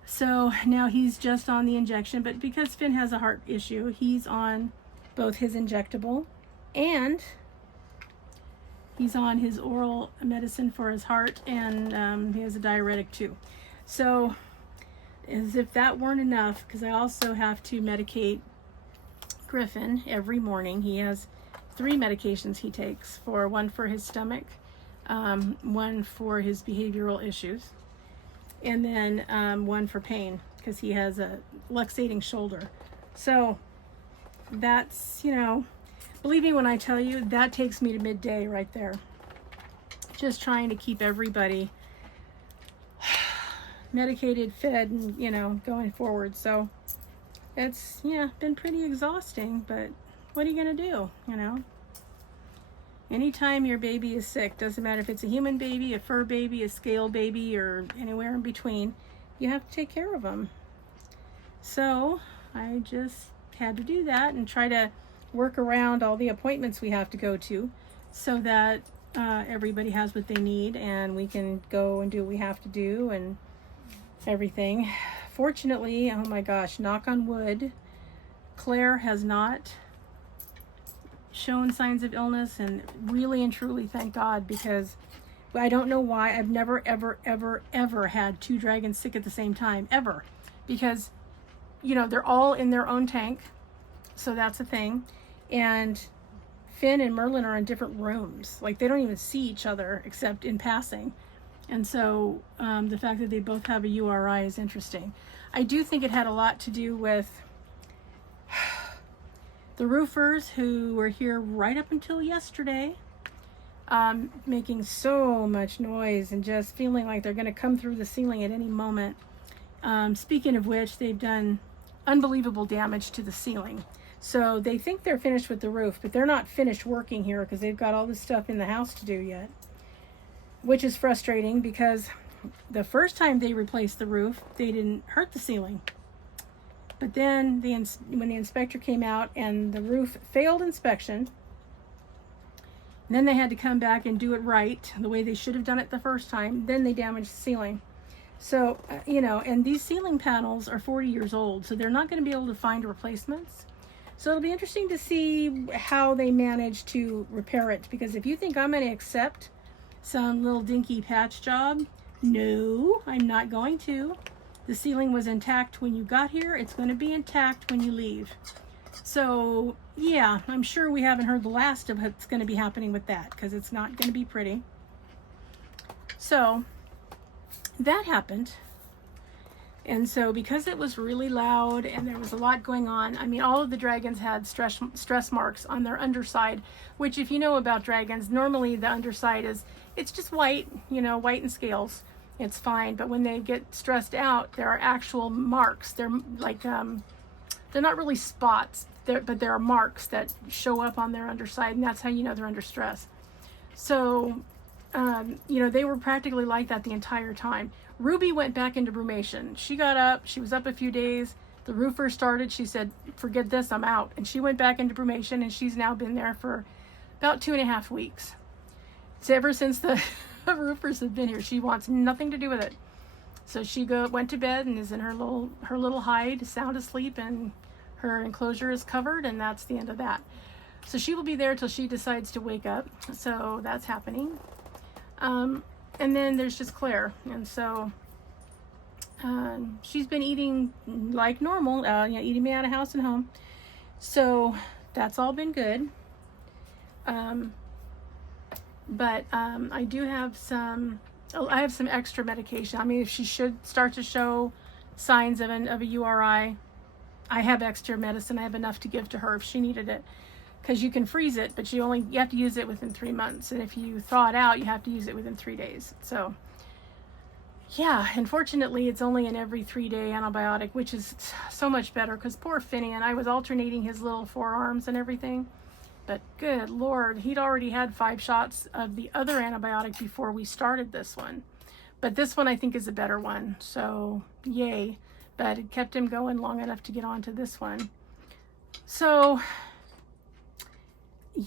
So now he's just on the injection, but because Finn has a heart issue, he's on both his injectable and he's on his oral medicine for his heart, and he has a diuretic too. So as if that weren't enough, because I also have to medicate Griffin every morning. He has 3 medications he takes, one for his stomach, one for his behavioral issues, and then one for pain because he has a luxating shoulder. So that's, believe me when I tell you, that takes me to midday right there. Just trying to keep everybody medicated, fed, and, going forward. So it's, been pretty exhausting, but what are you going to do, Anytime your baby is sick, doesn't matter if it's a human baby, a fur baby, a scale baby, or anywhere in between, you have to take care of them. So I just had to do that and try to work around all the appointments we have to go to so that everybody has what they need and we can go and do what we have to do and everything. Fortunately, oh my gosh, knock on wood, Claire has not shown signs of illness, and really and truly thank God, because I don't know why I've never ever had 2 dragons sick at the same time, ever, because they're all in their own tank, so that's a thing. And Finn and Merlin are in different rooms, like they don't even see each other except in passing. And so the fact that they both have a URI is interesting. I do think it had a lot to do with the roofers who were here right up until yesterday, making so much noise and just feeling like they're going to come through the ceiling at any moment. Speaking of which, they've done unbelievable damage to the ceiling. So they think they're finished with the roof, but they're not finished working here because they've got all this stuff in the house to do yet, which is frustrating because the first time they replaced the roof, they didn't hurt the ceiling. But then when the inspector came out and the roof failed inspection, then they had to come back and do it right, the way they should have done it the first time, then they damaged the ceiling. So, and these ceiling panels are 40 years old, so they're not going to be able to find replacements. So it'll be interesting to see how they manage to repair it, because if you think I'm going to accept some little dinky patch job, no, I'm not going to. The ceiling was intact when you got here. It's going to be intact when you leave. So, yeah, I'm sure we haven't heard the last of what's going to be happening with that, because it's not going to be pretty. So, that happened. And so, because it was really loud and there was a lot going on, I mean, all of the dragons had stress marks on their underside, which, if you know about dragons, normally the underside it's just white, white and scales. It's fine, but when they get stressed out, there are actual marks. They're like, they're not really spots, but there are marks that show up on their underside, and that's how you know they're under stress. So, they were practically like that the entire time. Ruby went back into brumation. She got up, she was up a few days, the roofer started, she said, forget this, I'm out. And she went back into brumation, and she's now been there for about 2.5 weeks. So ever since the roofers have been here, she wants nothing to do with it. So she went to bed and is in her little hide, sound asleep in her enclosure is covered, and that's the end of that. So she will be there till she decides to wake up. So that's happening. And then there's just Claire. And so she's been eating like normal, eating me out of house and home. So that's all been good. But I do have I have some extra medication. I mean, if she should start to show signs of a URI, I have extra medicine. I have enough to give to her if she needed it. Because you can freeze it, but you have to use it within 3 months. And if you thaw it out, you have to use it within 3 days. So, yeah, unfortunately, it's only an every 3-day antibiotic, which is so much better. Because poor Finian, I was alternating his little forearms and everything. But good Lord, he'd already had 5 shots of the other antibiotic before we started this one. But this one I think is a better one. So, yay. But it kept him going long enough to get onto this one. So,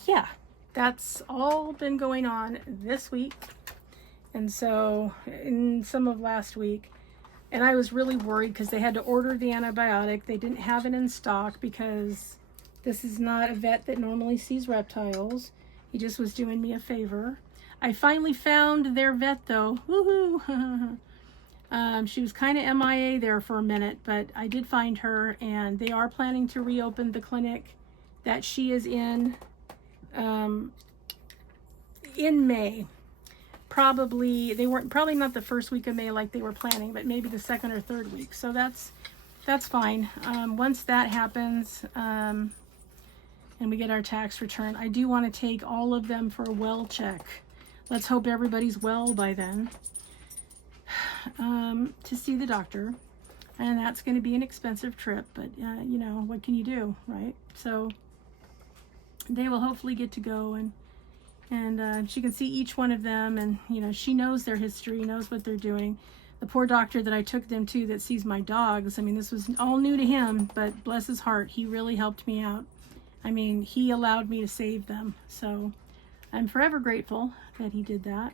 yeah, that's all been going on this week. And so in some of last week, and I was really worried because they had to order the antibiotic. They didn't have it in stock because this is not a vet that normally sees reptiles. He just was doing me a favor. I finally found their vet though. Woohoo! She was kind of MIA there for a minute, but I did find her, and they are planning to reopen the clinic that she is in May. Probably not the first week of May like they were planning, but maybe the second or third week. So that's fine. Once that happens, and we get our tax return, I do want to take all of them for a well check. Let's hope everybody's well by then. To see the doctor, and that's going to be an expensive trip, but you know, what can you do, right? So they will hopefully get to go, and she can see each one of them, and you know, she knows their history, knows what they're doing. The poor doctor that I took them to that sees my dogs, I mean, this was all new to him, but bless his heart, he really helped me out. I mean, he allowed me to save them, so I'm forever grateful that he did that.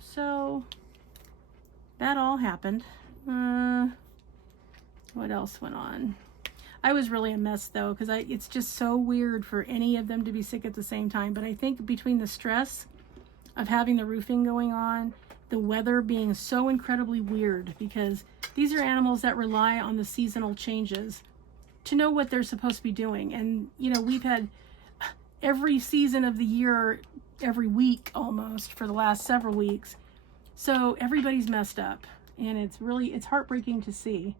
So that all happened. What else went on? I was really a mess though, because it's just so weird for any of them to be sick at the same time. But I think between the stress of having the roofing going on, the weather being so incredibly weird, because these are animals that rely on the seasonal changes to know what they're supposed to be doing. And you know, we've had every season of the year, every week almost for the last several weeks. So everybody's messed up, and it's heartbreaking to see.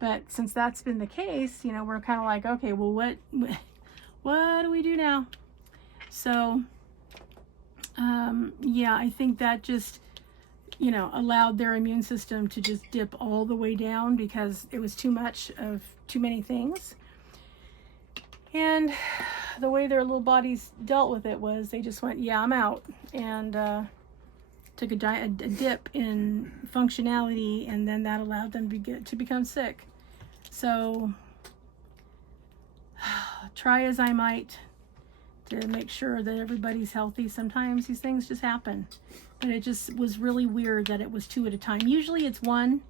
But since that's been the case, you know, we're kind of like, okay, well, what do we do now? So, yeah, I think that just, you know, allowed their immune system to just dip all the way down because it was too much of too many things. And the way their little bodies dealt with it was they just went, yeah, I'm out, and took a dip in functionality, and then that allowed them to become sick. So try as I might to make sure that everybody's healthy, sometimes these things just happen. But it just was really weird that it was 2 at a time. Usually it's 1,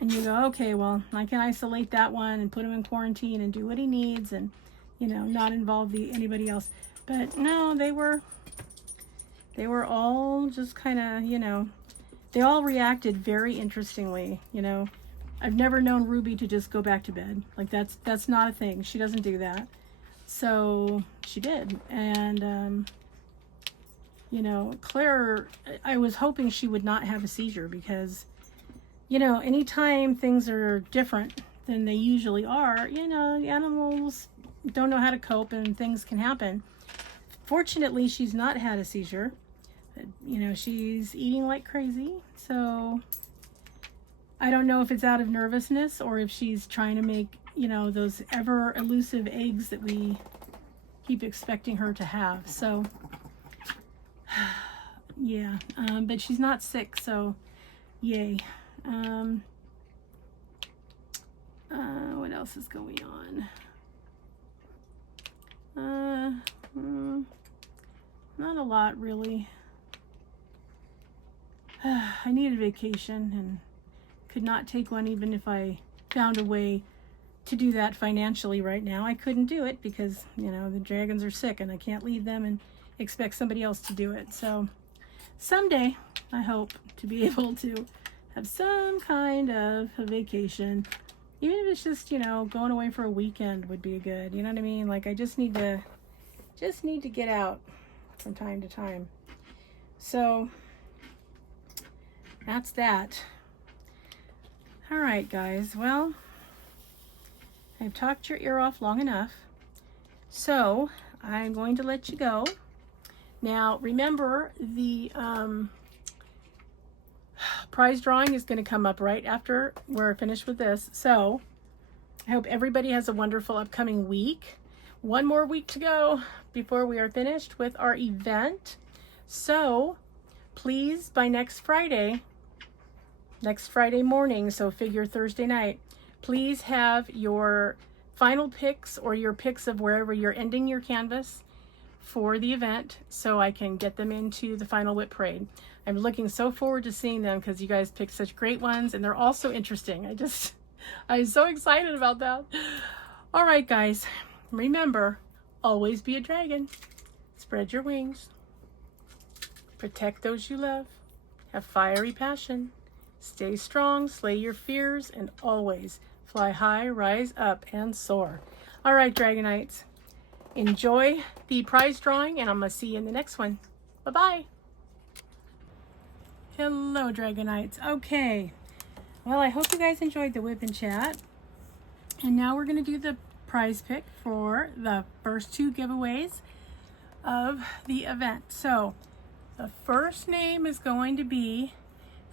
and you go, okay, well, I can isolate that one and put him in quarantine and do what he needs, and you know, not involve anybody else. But no, they were all just kind of, you know, they all reacted very interestingly. You know, I've never known Ruby to just go back to bed. Like that's not a thing. She doesn't do that. So she did. And you know, Claire, I was hoping she would not have a seizure, because you know, anytime things are different than they usually are, you know, the animals don't know how to cope and things can happen. Fortunately, she's not had a seizure. You know, she's eating like crazy, so I don't know if it's out of nervousness or if she's trying to make, you know, those ever elusive eggs that we keep expecting her to have. So yeah, but she's not sick, so yay. What else is going on? Not a lot really. I needed a vacation and could not take one even if I found a way to do that financially right now. I couldn't do it because, you know, the dragons are sick and I can't leave them and expect somebody else to do it. So someday I hope to be able to have some kind of a vacation. Even if it's just, you know, going away for a weekend would be good. You know what I mean? Like, I just need to get out from time to time. So that's that. All right, guys. Well, I've talked your ear off long enough. So I'm going to let you go. Now, remember, the prize drawing is going to come up right after we're finished with this. So I hope everybody has a wonderful upcoming week. One more week to go before we are finished with our event. So please, by next Friday morning, so figure Thursday night, please have your final pics or your pics of wherever you're ending your canvas for the event so I can get them into the final WIP parade. I'm looking so forward to seeing them because you guys picked such great ones and they're all so interesting. I'm so excited about that. All right, guys, remember, always be a dragon. Spread your wings. Protect those you love. Have fiery passion. Stay strong, slay your fears, and always fly high, rise up, and soar. All right, Dragonites, enjoy the prize drawing, and I'm going to see you in the next one. Bye-bye. Hello, Dragonites. Okay. Well, I hope you guys enjoyed the WIP and chat. And now we're going to do the prize pick for the first two giveaways of the event. So the first name is going to be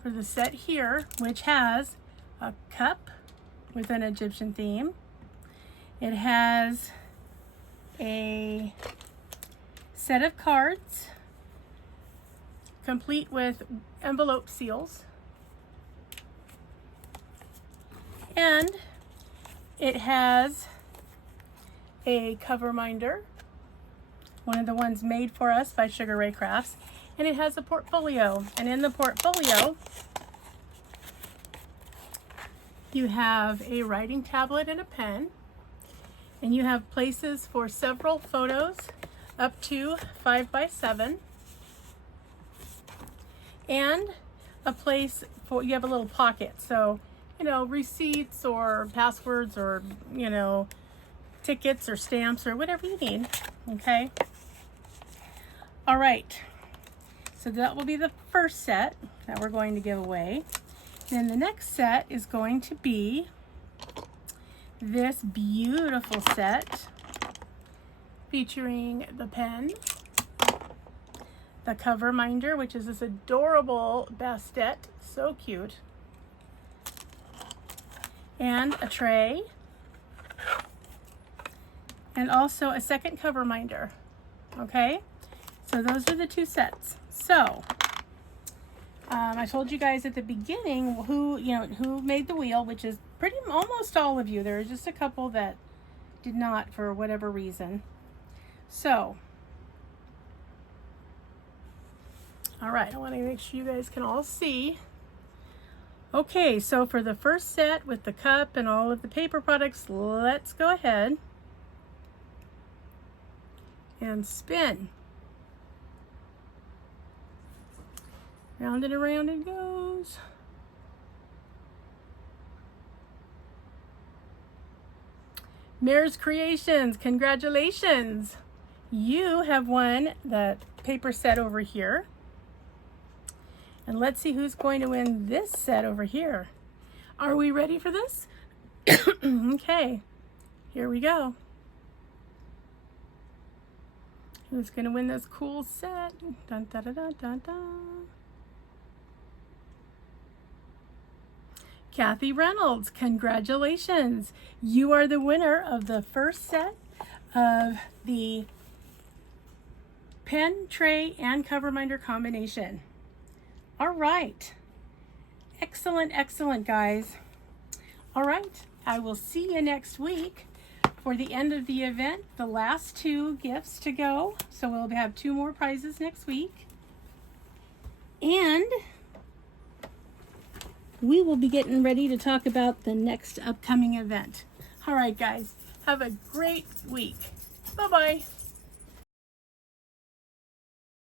for the set here, which has a cup with an Egyptian theme. It has a set of cards complete with envelope seals, and it has a cover minder, one of the ones made for us by Sugar Ray Crafts, and it has a portfolio. And in the portfolio you have a writing tablet and a pen, and you have places for several photos up to 5x7, and a place for, you have a little pocket, so, you know, receipts or passwords or, you know, tickets or stamps or whatever you need. Okay. All right. So that will be the first set that we're going to give away. Then the next set is going to be this beautiful set featuring the pen, the cover minder, which is this adorable bastet, so cute, and a tray, and also a second cover minder. Okay, so those are the two sets. So I told you guys at the beginning who made the wheel, which is pretty almost all of you. There are just a couple that did not for whatever reason. So all right, I want to make sure you guys can all see. Okay, so for the first set with the cup and all of the paper products, let's go ahead and spin. Round and around it goes. Mare's Creations, congratulations. You have won the paper set over here. And let's see who's going to win this set over here. Are we ready for this? Okay, here we go. Who's going to win this cool set? Dun, dun, dun, dun, dun, dun. Kathy Reynolds, congratulations. You are the winner of the first set of the pen, tray, and cover minder combination. All right. Excellent, excellent, guys. All right. I will see you next week for the end of the event. The last two gifts to go. So we'll have two more prizes next week. And we will be getting ready to talk about the next upcoming event. All right, guys, have a great week. Bye-bye.